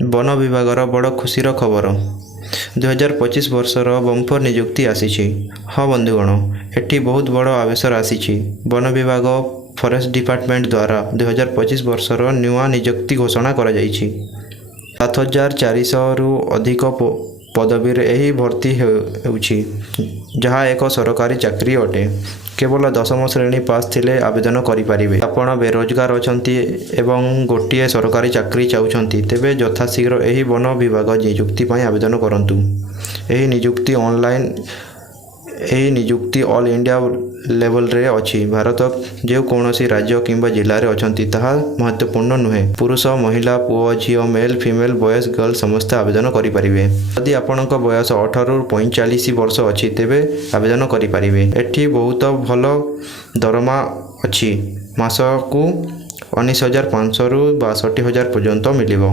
One विभागर बड़ खुशीर खबर 2025 वर्षर bumper नियुक्ति आसी। हाँ बंधुगण, एटी बहुत बड़ आवेशर आसी। वन विभाग फॉरेस्ट डिपार्टमेंट द्वारा 2025 वर्षर नुआ नियुक्ति घोषणा करा जाइछि। 7400 रु अधिक पदवी यही भर्ती होउछि, जहाँ एक सरकारी चाकरी अटे। केवल 10म श्रेणी पास थिले आवेदन करिपारिबे। आपण बेरोजगार अछंती एवं गोटिए सरकारी चाकरी चाहुछंती, तेबे यथाशीघ्र एही वन विभाग नियुक्ति पई आवेदन करंतु। एही नियुक्ति ऑल इंडिया लेवल रे अछि। भारत जे कोनोसी राज्य किंबा जिल्ला रे अछंती ताहा महत्वपूर्ण नुहे। पुरुष महिला पुओ झियो मेल फीमेल बॉयज गर्ल समस्त आवेदन करि परिबे। यदि आपनक बयस 18 रु 45 वर्ष अछि तेबे आवेदन करि परिबे। एठी बहुत भलो दरमा अछि। मासकु 19,500 रु 62,000 पर्यंत मिलिबो।